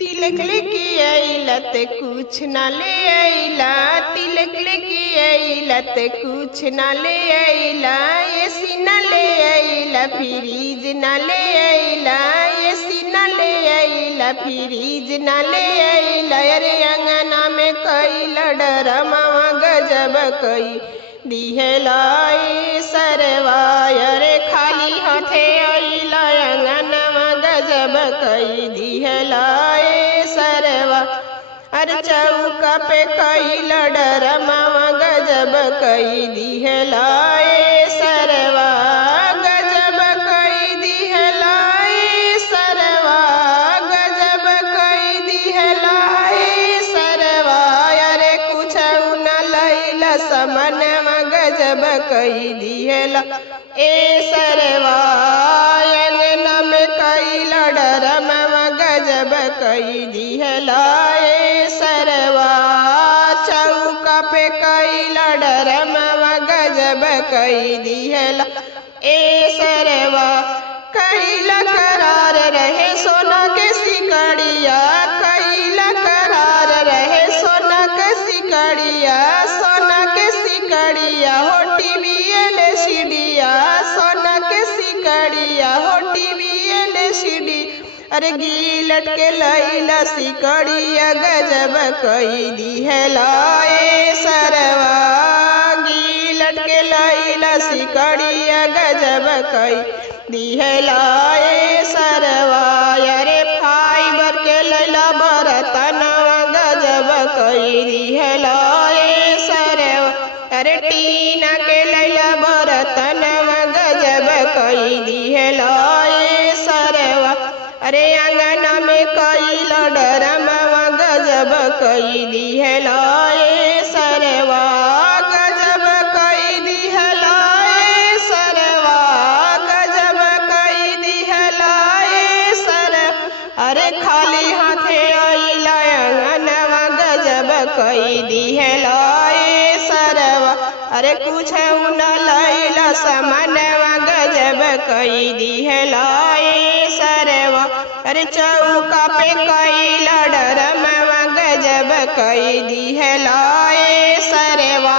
तिलक लेके अइला ते कुछ ना ले अइला, तिलक लेके अइला ते कुछ ना ले अइला, एसी ना ले अइला, फ्रीज ना ले अइला, एसी ना ले अइला, फ्रीज ना ले अइला। अरे अंगना में कइला डरमावा गजब कई दिहला सरवा, अरे खाली हाथे अइला अंगनवा गजब कई दिहला सरवा। अरे चौका पे कइला डरमावा गजब कई दिहला सरवा, गजब कई दिहला सरवा, गजब कई दिहला सरवा। अरे कुछ न लैला समनवा गजब कई दिहला सरवा, अंगना में कइला डरमावा गजब कई दिहला सरवा, चौका पे कइला डरमावा गजब कई दिहला सरवा। कइला करार रहे सोना के सिकड़िया, कइला करार रहे सोना के सिकड़िया, सोना के सिकड़िया हो टीवी एलसीडिया, सोना के सिकड़िया हो टीवी एलसीडी। अरे गिलट के लैला सिकड़िया गजब कई दिहला सरवा, गिलट के लैला सिकड़िया गजब कई दिहला सरवा। अरे फाइबर के लैला बरतनवा गजब कई दिहला सरवा, अरे टीना के लैला बरतनवा गजब कई दिहला सरवा। अरे अंगना में कइला डरमावा गजब कई दिहला सरवा, गजब कई दिहला सरवा, गजब कई दिहला सरवा। अरे खाली हाथे अइला अंगनवा गजब कई दिहला सरवा, अरे कुछ न लैला समनवा गजब कई दिहला सरवा। अरे चौका पे कइला डरमावा गजब कई दिहला सरवा।